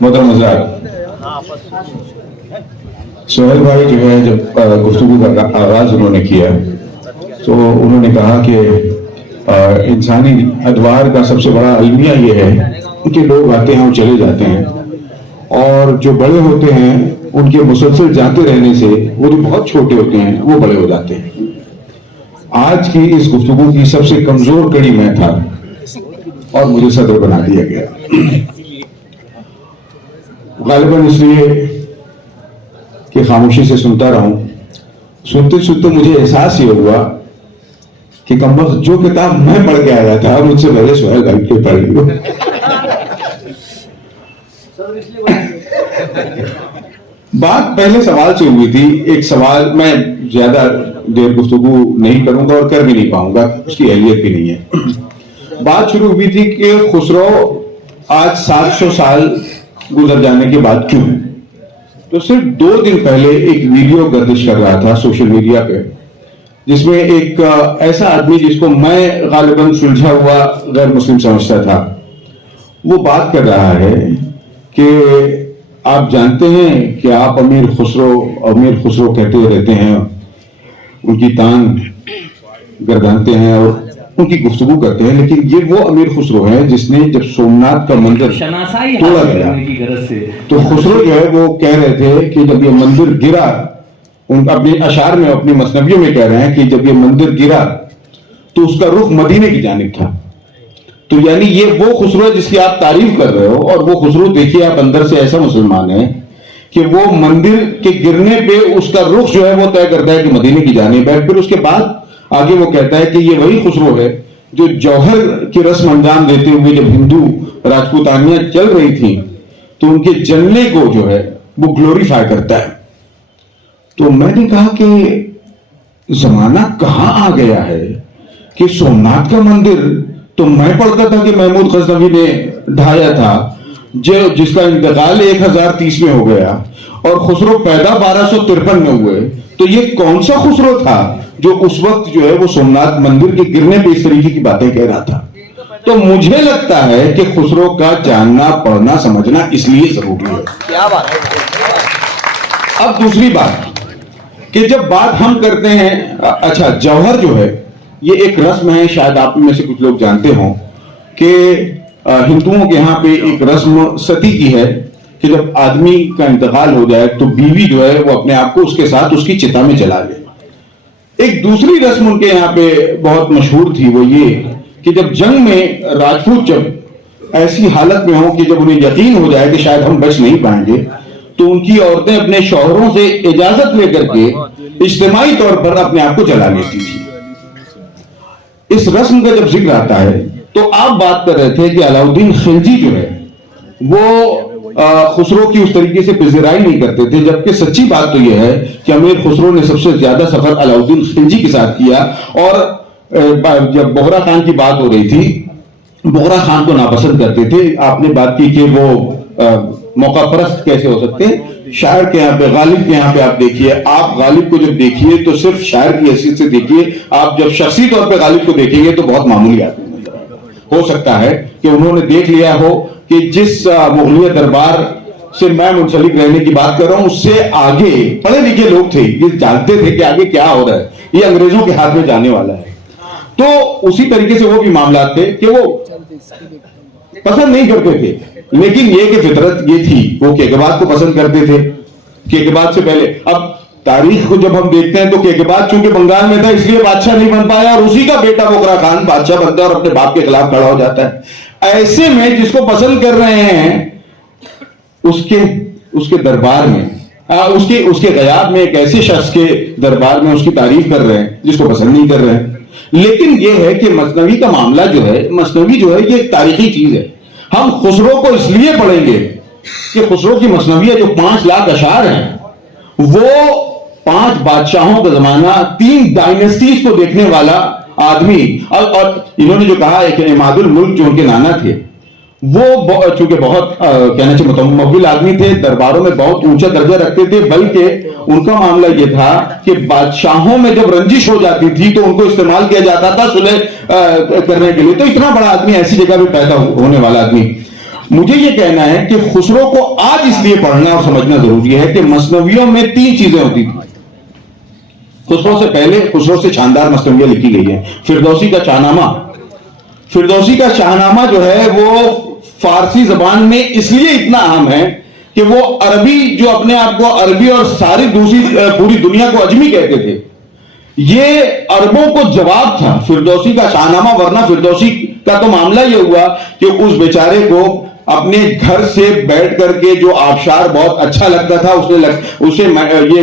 محترم حضرات، سہیل بھائی جو ہے جب گفتگو کا آغاز انہوں نے کیا تو انہوں نے کہا کہ انسانی ادوار کا سب سے بڑا المیہ یہ ہے کہ لوگ آتے ہیں اور چلے جاتے ہیں، اور جو بڑے ہوتے ہیں ان کے مسلسل جاتے رہنے سے وہ جو بہت چھوٹے ہوتے ہیں وہ بڑے ہو جاتے ہیں۔ آج کی اس گفتگو کی سب سے کمزور کڑی میں تھا اور مجھے صدر بنا دیا گیا، غالباً اس لیے کہ خاموشی سے سنتا رہا ہوں۔ سنتے سنتے مجھے احساس یہ ہوا کہ کمبخت جو کتاب میں پڑھ کے آیا تھا مجھ سے پہلے سہیل بھائی کے پڑھ لی۔ بات پہلے سوال سے ہوئی تھی۔ ایک سوال میں زیادہ دیر گفتگو نہیں کروں گا اور کر بھی نہیں پاؤں گا، اس کی اہلیت بھی نہیں ہے۔ بات شروع ہوئی تھی کہ خسرو آج 700 سال گزر جانے کے بعد کیوں؟ تو صرف 2 دن پہلے ایک ویڈیو گردش کر رہا تھا سوشل میڈیا پہ، جس میں ایک ایسا آدمی جس کو میں غالباً سلجھا ہوا غیر مسلم سمجھتا تھا، وہ بات کر رہا ہے کہ آپ جانتے ہیں کہ آپ امیر خسرو کہتے رہتے ہیں، ان کی تان گردانتے ہیں اور ان کی گفتگو کرتے ہیں، لیکن یہ وہ امیر خسرو ہے جس نے جب سومناتھ کا مندر توڑا گیا تو خسرو جو ہے وہ کہہ رہے تھے کہ جب یہ مندر گرا، ان اپنے اشعار میں اپنی مثنویوں میں کہہ رہے ہیں کہ جب یہ مندر گرا تو اس کا رخ مدینے کی جانب تھا۔ تو یعنی یہ وہ خسرو ہے جس کی آپ تعریف کر رہے ہو، اور وہ خسرو دیکھیے آپ اندر سے ایسا مسلمان ہے کہ وہ مندر کے گرنے پہ اس کا رخ جو ہے وہ طے کرتا ہے کہ مدینے کی جانب ہے۔ پھر اس کے بعد آگے وہ کہتا ہے کہ یہ وہی خسرو ہے جو جوہر کی رسم انجام دیتے ہوئے جب ہندو راجپوتانیاں چل رہی تھیں تو ان کے جلنے کو جو ہے وہ گلوریفائی کرتا ہے۔ تو میں نے کہا کہ زمانہ کہاں آ گیا ہے کہ سومناتھ کا مندر تو میں پڑھتا تھا کہ محمود غزنوی نے ڈھایا تھا، جس کا انتقال 1030 میں ہو گیا، اور خسرو پیدا 1253 میں ہوئے۔ تو یہ کون سا خسرو تھا جو اس وقت جو ہے وہ سومناتھ مندر کے گرنے پہ اس طریقے کی باتیں کہہ رہا تھا؟ تو مجھے لگتا ہے کہ خسرو کا جاننا پڑھنا سمجھنا اس لیے ضروری ہے۔ کیا بات ہے۔ اب دوسری بات کہ جب بات ہم کرتے ہیں، اچھا جوہر جو ہے یہ ایک رسم ہے، شاید آپ میں سے کچھ لوگ جانتے ہوں کہ ہندوؤں کے یہاں پہ ایک رسم ستی کی ہے کہ جب آدمی کا انتقال ہو جائے تو بیوی جو ہے وہ اپنے آپ کو اس کے ساتھ اس کی چتا میں جلا لے۔ ایک دوسری رسم ان کے یہاں پہ بہت مشہور تھی، وہ یہ کہ جب جنگ میں راجپوت جب ایسی حالت میں ہوں کہ جب انہیں یقین ہو جائے کہ شاید ہم بچ نہیں پائیں گے تو ان کی عورتیں اپنے شوہروں سے اجازت لے کر کے اجتماعی طور پر اپنے آپ کو جلا لیتی تھی۔ اس رسم کا جب ذکر آتا ہے تو آپ بات کر رہے تھے کہ علاؤدین خلجی جو ہے وہ خسرو کی اس طریقے سے پذیرائی نہیں کرتے تھے، جبکہ سچی بات تو یہ ہے کہ امیر خسرو نے سب سے زیادہ سفر علاؤدین خلجی کے ساتھ کیا۔ اور جب بغرا خان کی بات ہو رہی تھی، بغرا خان کو ناپسند کرتے تھے۔ آپ نے بات کی کہ وہ موقع پرست کیسے ہو سکتے ہیں۔ شاعر کے یہاں پہ، غالب کے یہاں پہ آپ دیکھیے، آپ غالب کو جب دیکھیے تو صرف شاعر کی حیثیت سے دیکھیے، آپ جب شخصی طور پہ غالب کو دیکھیں گے تو بہت معمولی آدمی نظر آئے گا۔ ہو سکتا ہے کہ انہوں نے دیکھ لیا ہو کہ جس مغلیہ دربار سے میں منسلک رہنے کی بات کر رہا ہوں اس سے آگے پڑھے لکھے لوگ تھے، یہ جانتے تھے کہ آگے کیا ہو رہا ہے، یہ انگریزوں کے ہاتھ میں جانے والا ہے۔ تو اسی طریقے سے وہ بھی معاملات تھے کہ وہ پسند نہیں کرتے تھے، لیکن یہ کہ فطرت یہ تھی، وہ کیقباد کو پسند کرتے تھے۔ کیقباد سے پہلے، اب تاریخ کو جب ہم دیکھتے ہیں تو کیقباد چونکہ بنگال میں تھا اس لیے بادشاہ نہیں بن پایا، اور اسی کا بیٹا بغرا خان بادشاہ بنتا ہے اور اپنے باپ کے خلاف کھڑا ہو جاتا ہے۔ ایسے میں جس کو پسند کر رہے ہیں اس کے دربار میں، اس کے غیاب میں ایک ایسے شخص کے دربار میں اس کی تعریف کر رہے ہیں جس کو پسند نہیں کر رہے ہیں۔ لیکن یہ ہے کہ مثنوی کا معاملہ جو ہے، مثنوی جو ہے یہ ایک تاریخی چیز ہے۔ ہم خسرو کو اس لیے پڑھیں گے کہ خسرو کی مثنوی جو 5 لاکھ اشعار ہیں وہ 5 بادشاہوں کا زمانہ، 3 ڈائنیسٹیز کو دیکھنے والا آدمی، اور انہوں نے جو کہا ایک اماد الملک جو ان کے نانا تھے، وہ چونکہ بہت کہنا چاہیے متمول آدمی تھے، درباروں میں بہت اونچا درجہ رکھتے تھے، بلکہ ان کا معاملہ یہ تھا کہ بادشاہوں میں جب رنجش ہو جاتی تھی تو ان کو استعمال کیا جاتا تھا صلح کرنے کے لیے۔ تو اتنا بڑا آدمی ایسی جگہ پہ پیدا ہونے والا آدمی، मुझे ये कहना है कि खुसरो को आज इसलिए पढ़ना और समझना जरूरी है कि मसनवियों में 3 चीजें होती थी। खुसरो से पहले, खुसरो से शानदार मसनवियां लिखी गई है। फिरदौसी का शाहनामा, फिरदौसी का शाहनामा जो है वो फारसी जबान में इसलिए इतना अहम है कि वो अरबी, जो अपने आप को अरबी और सारी दूसरी पूरी दुनिया को अजमी कहते थे, ये अरबों को जवाब था फिरदौसी का शाहनामा। वरना फिरदौसी का तो मामला ये हुआ कि उस बेचारे को अपने घर से बैठ करके जो आबशार बहुत अच्छा लगता था, उसे ये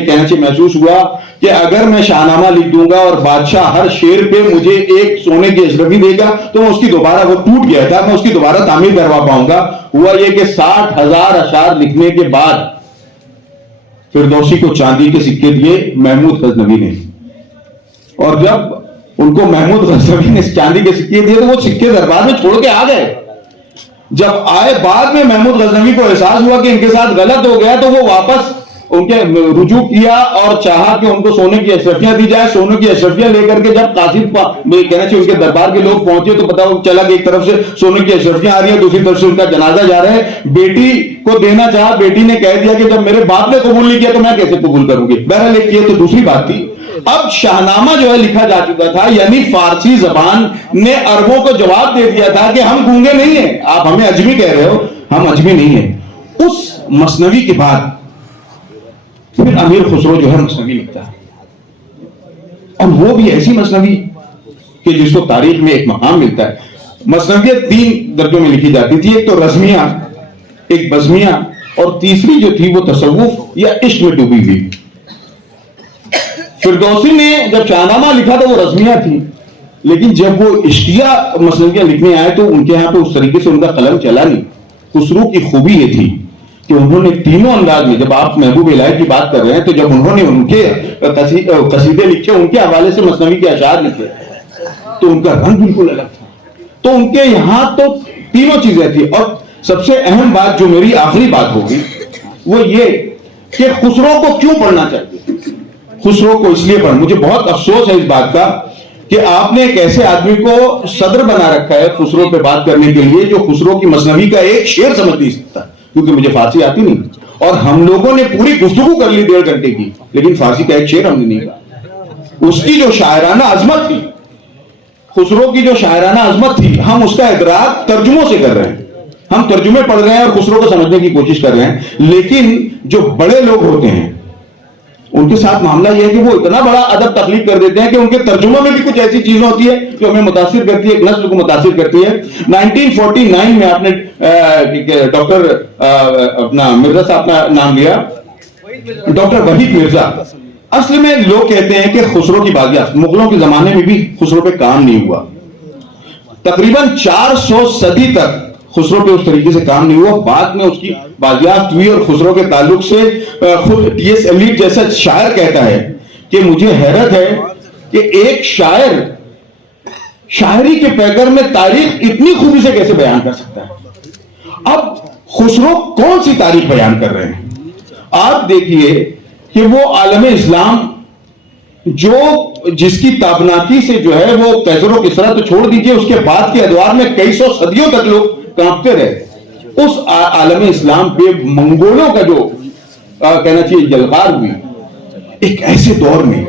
कहना चाहिए महसूस हुआ कि अगर मैं शाहनामा लिख दूंगा और बादशाह हर शेर पे मुझे एक सोने की अशरफी देगा तो मैं उसकी दोबारा, वो टूट गया था, मैं उसकी दोबारा तामीर करवा पाऊंगा। हुआ ये कि 60,000 अशार लिखने के बाद फिरदौसी को चांदी के सिक्के दिए महमूद गजनवी ने, और जब उनको महमूद गजनवी ने चांदी के सिक्के दिए तो वो सिक्के दरबार में छोड़ के आ गए। जब आए बाद में महमूद गजनवी को एहसास हुआ कि इनके साथ गलत हो गया तो वो वापस उनके रुजू किया और चाहा कि उनको सोने की अशरफियां दी जाए। सोने की अशरफियां लेकर के जब कासिद कहना चाहिए उनके दरबार के लोग पहुंचे तो पता चला कि एक तरफ से सोने की अशरफियां आ रही है, दूसरी तरफ से उनका जनाजा जा रहा है। बेटी को देना चाहा, बेटी ने कह दिया कि जब मेरे बाप ने कबूल नहीं किया तो मैं कैसे कबूल करूंगी। बहरहाल एक ये तो दूसरी बात थी। अब शाहनामा जो है लिखा जा चुका था, यानी फारसी जबान ने अरबों को जवाब दे दिया था कि हम गूंगे नहीं है, आप हमें अजमी कह रहे हो, हम अजमी नहीं है। उस मसनवी के बाद फिर अमीर खुसरो जो है मसनवी लिखता है, और वो भी ऐसी मसनवी कि जिसको तारीख में एक मकाम मिलता है। मसनवियत 3 दर्जों में लिखी जाती थी, एक तो रज़मिया, एक बज़मिया, और तीसरी जो थी वो तसव्वुफ या इश्क में डूबी हुई। फिरदौसी ने जब शाहनामा लिखा तो वो रज़मिया थी, लेकिन जब वो इश्किया मसनवियां लिखने आए तो उनके यहां पे उस तरीके से उनका कलम चला नहीं। खुसरो की खूबी ये थी कि उन्होंने तीनों अंदाज में, जब आप महबूब इलाही की बात कर रहे हैं तो जब उन्होंने उनके कसीदे लिखे, उनके हवाले से मसनवी के अशार लिखे, तो उनका रंग बिल्कुल अलग था। तो उनके यहां तो तीनों चीजें थी। और सबसे अहम बात जो मेरी आखिरी बात होगी वो ये कि खुसरो को क्यों पढ़ना चाहिए। खुसरो को इसलिए पढ़, मुझे बहुत अफसोस है इस बात का कि आपने एक ऐसे आदमी को सदर बना रखा है खुसरो पे बात करने के लिए जो खुसरो की मसनवी का एक शेर समझ नहीं सकता, क्योंकि मुझे फारसी आती नहीं, और हम लोगों ने पूरी गुफ्तगू कर ली 1.5 घंटे की, लेकिन फारसी का एक शेर हमने नहीं कहा। उसकी जो शायराना अजमत थी, खुसरो की जो शायराना अजमत थी, हम उसका इदराक तर्जुमों से कर रहे हैं। हम तर्जुमे पढ़ रहे हैं और खुसरो को समझने की कोशिश कर रहे हैं, लेकिन जो बड़े लोग होते हैं उनके साथ मामला यह है कि वो इतना बड़ा अदब तख्लीक कर देते हैं कि उनके तर्जुमों में भी कुछ ऐसी चीजें होती है जो हमें मुतासिर करती है, एक नस्ल को मुतासिर करती है। 1949 में आपने डॉक्टर अपना मिर्जा साहब का नाम लिया, डॉक्टर वहीद मिर्जा। असल में लोग कहते हैं कि खुसरो की बाजियात मुगलों के जमाने में भी खुसरो पे काम नहीं हुआ। तकरीबन 400 सदी तक खुसरो पे उस तरीके से काम नहीं हुआ। बाद में उसकी बाजियात हुई, और खुसरो के ताल्लुक से खुद टी.एस. एलीट जैसा शायर कहता है कि मुझे हैरत है कि एक शायर शायरी के पैकर में तारीख इतनी खूबी से कैसे बयान कर सकता है। अब खुसरो कौन सी तारीख बयान कर रहे हैं? आप देखिए कि वो आलम इस्लाम जो जिसकी ताबनाकी से जो है वो कैसरो किसरा तो छोड़ दीजिए, उसके बाद के अदवार में कई सौ सदियों तक लोग कांपते रहे। उस आलम इस्लाम पे मंगोलों का जो कहना चाहिए जलकार हुई, एक ऐसे दौर में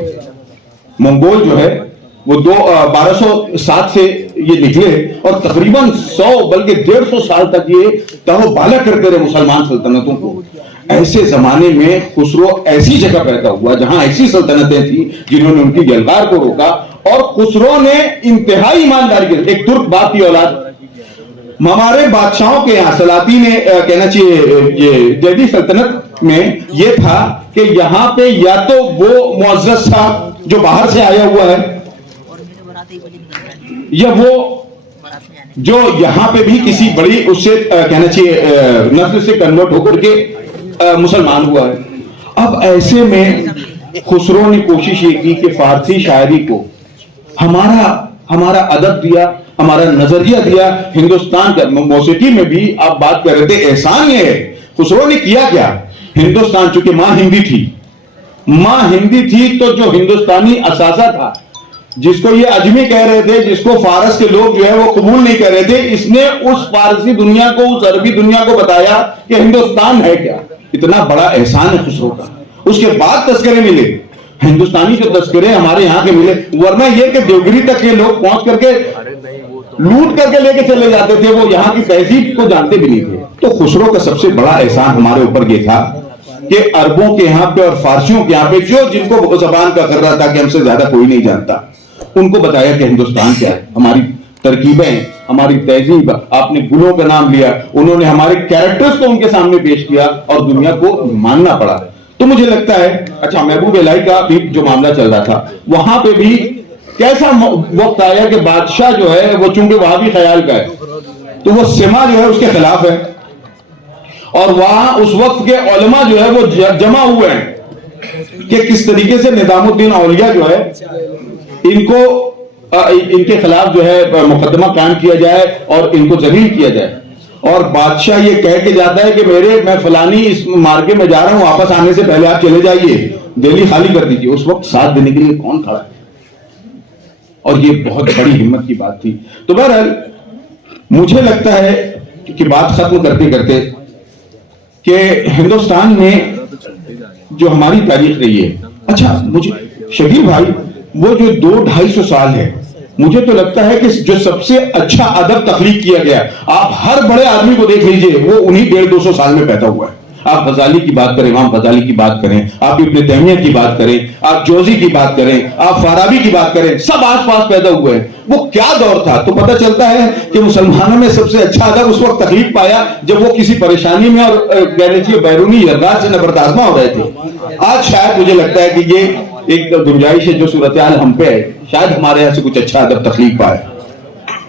मंगोल जो है वो 1207 से ये निकले और तकरीबन 100 बल्कि 150 साल तक ये तहोबाला करते रहे मुसलमान सल्तनतों को। ऐसे जमाने में खुसरो ऐसी जगह पैदा हुआ जहां ऐसी सल्तनतें थी जिन्होंने उनकी जलकार को रोका, और खुसरो ने इंतहाई ईमानदारी के, एक तुर्क बाप की औलाद, हमारे बादशाहों के यहाँ सलातीन कहना चाहिए ये जैदी सल्तनत में ये था कि यहाँ पे या तो वो मुअज़्ज़ज़ था जो बाहर से आया हुआ है, या वो जो यहाँ पे भी किसी बड़ी उससे कहना चाहिए नस्ल से कन्वर्ट होकर के मुसलमान हुआ है। अब ऐसे में खुसरो ने कोशिश ये की कि फारसी शायरी को हमारा अदब दिया, हमारा नजरिया दिया। हिंदुस्तान का मौसीकी में भी आप बात कर रहे थे, एहसान ये है खुसरो ने किया क्या। हिंदुस्तान चूंकि मां हिंदी थी तो जो हिंदुस्तानी असासा था जिसको ये अजमी कह रहे थे, जिसको फारस के लोग जो है वो कबूल नहीं कर रहे थे, इसने उस फारसी दुनिया को, उस अरबी दुनिया को बताया कि हिंदुस्तान है क्या। इतना बड़ा एहसान है खुसरो का। उसके बाद तस्करे मिले, हिंदुस्तानी जो तस्करे हमारे यहाँ के मिले, वरना ये कि देवगिरी तक के लोग पहुंच करके लूट करके लेके चले जाते थे, वो यहाँ की तहजीब को जानते भी नहीं थे। तो खुसरो का सबसे बड़ा एहसान हमारे ऊपर ये था कि अरबों के यहाँ पे और फारसियों के यहाँ पे जो जिनको वो जबान का कर रहा था कि हमसे ज्यादा कोई नहीं जानता, उनको बताया कि हिंदुस्तान क्या है, हमारी तरकीबें, हमारी तहजीब। आपने गुलों का नाम लिया, उन्होंने हमारे कैरेक्टर्स को उनके सामने पेश किया और दुनिया को मानना पड़ा। तो मुझे लगता है, अच्छा महबूब इलाही का भी जो मामला चल रहा था, वहां पे भी कैसा वक्त आया कि बादशाह जो है वो चूंकि वहां भी ख्याल का है, तो वो सिमा जो है उसके खिलाफ है, और वहां उस वक्त के उलमा जो है वो जमा हुए हैं कि किस तरीके से निजामुद्दीन औलिया जो है इनके खिलाफ जो है मुकदमा कायम किया जाए और इनको जलील किया जाए। और बादशाह ये कह के जाता है कि मैं फलानी इस मार्गे में जा रहा हूं, वापस आने से पहले आप चले जाइए, दिल्ली खाली कर दीजिए। उस वक्त साथ देने के लिए कौन खड़ा है? और ये बहुत बड़ी हिम्मत की बात थी। तो बहरहाल मुझे लगता है कि बात खत्म करते करते कि हिंदुस्तान में जो हमारी तारीख रही है, अच्छा मुझे शबीर भाई, वो जो 200-250 साल है, मुझे तो लगता है कि जो सबसे अच्छा अदब तख्लीक किया गया, आप हर बड़े आदमी को देख लीजिए, वो उन्हीं 150-200 साल में पैदा हुआ है। आप गजाली की बात करें, इमाम गजाली की बात करें, आप इब्न तैमिया की बात करें, आप जोजी की बात करें, आप फाराबी की बात करें, सब आसपास पैदा हुए हैं। वो क्या दौर था? तो पता चलता है कि मुसलमानों में सबसे अच्छा अदब उस वक्त तकलीफ पाया जब वो किसी परेशानी में और कह लीजिए बैरूनी यर्दाद से नबरदाजमा हो रहे थे। आज शायद मुझे लगता है कि ये एक गुंजाइश है जो सूरत हाल हम पे है, शायद हमारे यहाँ से कुछ अच्छा अदब तकलीफ पाए।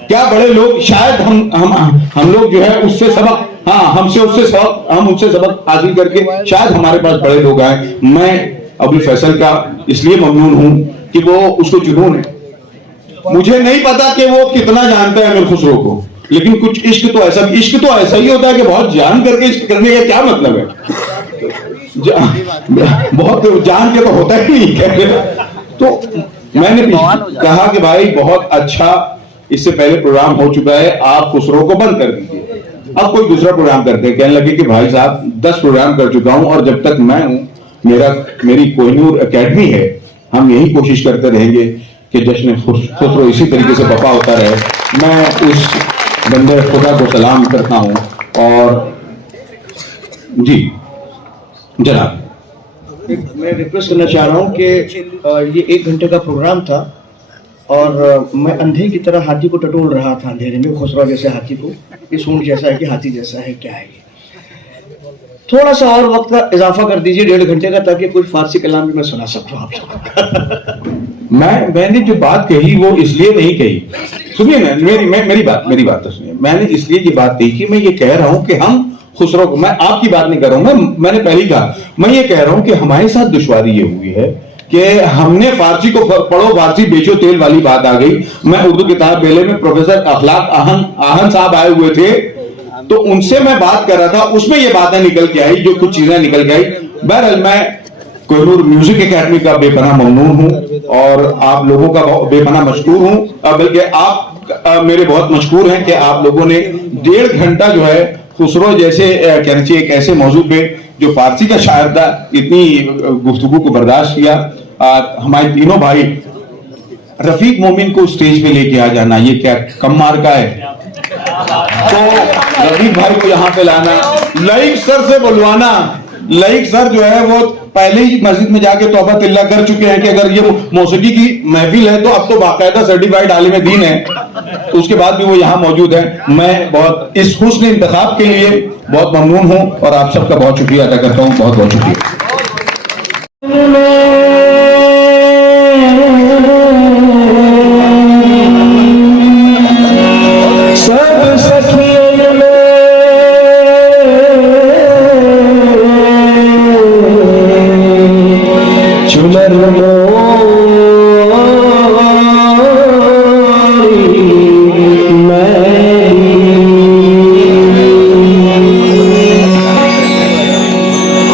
क्या बड़े लोग, शायद हम लोग जो है उससे सबक, हाँ हमसे उससे सबक, हम उनसे सबक हासिल करके शायद हमारे पास बड़े लोग आए। मैं अबुल फैसल का इसलिए ममनून हूं कि वो उसको जुनून है। मुझे नहीं पता कि वो कितना जानता है अमीर खुसरो को, लेकिन कुछ इश्क तो ऐसा ही होता है कि बहुत जान करके इश्क करने का क्या मतलब है? बहुत जान के तो होता ही नहीं। तो मैंने कहा कि भाई बहुत अच्छा, इससे पहले प्रोग्राम हो चुका है, आप खुसरो को बंद कर दीजिए, अब कोई दूसरा प्रोग्राम करते हैं। कहने लगे कि भाई साहब 10 प्रोग्राम कर चुका हूं और जब तक मैं हूं, मेरी कोहिनूर एकेडमी है, हम यही कोशिश करते रहेंगे कि जश्न खुसरो इसी तरीके से बपा होता रहे। मैं उस बंदे खुदा को सलाम करता हूं। और जी जनाब, मैं रिक्वेस्ट करना चाह रहा हूं कि ये 1 घंटे का प्रोग्राम था और मैं अंधे की तरह हाथी को टटोल रहा था अंधेरे में, खुसरो जैसे हाथी को, कि सूंड जैसा है कि हाथी जैसा है, क्या है ये? थोड़ा सा और वक्त का इजाफा कर दीजिए 1.5 घंटे का, ताकि कुछ फारसी कलाम भी मैं सुना सकूं आप सबको। मैंने जो बात कही वो इसलिए नहीं कही, सुनिए ना मेरी बात तो सुनिए। मैंने इसलिए ये बात कही कि मैं ये कह रहा हूं कि हम खुसरो को, मैं आपकी बात नहीं कर रहा हूं, मैंने पहले कहा, मैं ये कह रहा हूं कि हमारे साथ दुश्वारी ये हुई है कि हमने फारसी को पढ़ो फारसी बेचो तेल वाली बात आ गई। मैं उर्दू किताब मेले में प्रोफेसर अखलाक आहन साहब आए हुए थे, तो उनसे मैं बात कर रहा था, उसमें ये बातें निकल के आई, जो कुछ चीजें निकल के आई। बहरहाल मैं कोहिनूर म्यूजिक एकेडमी का बेपनाह ममनून हूं और आप लोगों का बेपनाह मशकूर हूं, बल्कि आप मेरे बहुत मशकूर हैं कि आप लोगों ने 1.5 घंटा जो है खुसरो जैसे कहना चाहिए एक ऐसे मौजूद पे जो फारसी का शायर था, इतनी गुफ्तगू को बर्दाश्त किया। हमारे तीनों भाई, रफीक मोमिन को स्टेज पे लेके आ जाना, ये क्या कम मार का है? तो रफीक भाई को यहाँ पे लाना, लाइक सर से बुलवाना। लाइक सर जो है वो पहले ही मस्जिद में जाके तौबा तिल्ला कर चुके हैं कि अगर ये मौसीकी की महफिल है तो अब तो बाकायदा सर्टिफाइड आलिम दीन है, तो उसके बाद भी वो यहाँ मौजूद है। मैं बहुत इस हुस्न इंतखाब के लिए बहुत ममनून हूँ और आप सबका बहुत शुक्रिया अदा करता हूँ। बहुत बहुत शुक्रिया।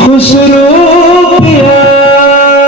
खुसरो प्यार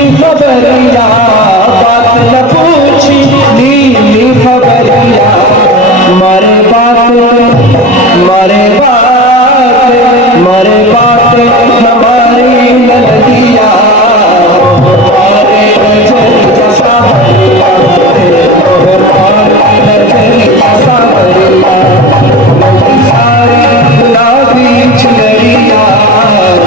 नीली खबरिया बात न पूछी नीली खबरिया मारे बात मारे बात हमारी नदिया हमारे नजरिया सावरिया हमारे नजरिया सावरिया नदी सारी गुलाबी चुनरिया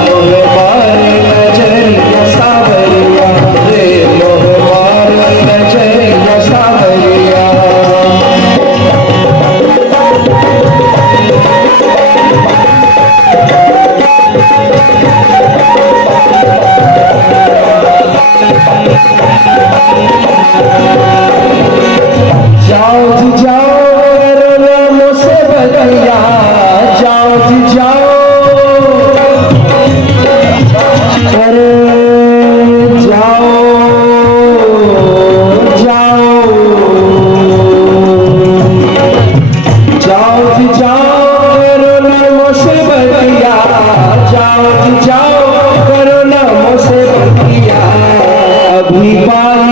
हमारे नजरिया सावरिया रे हमारे नजरिया सावरिया जाओ जी जाओ रोना से बदलिया जाओ जी जाओ अरे जाओ जाओ जाओ जी जाओ रोना से बदलिया जाओ जी जाओ रोना से बदलिया अभी बात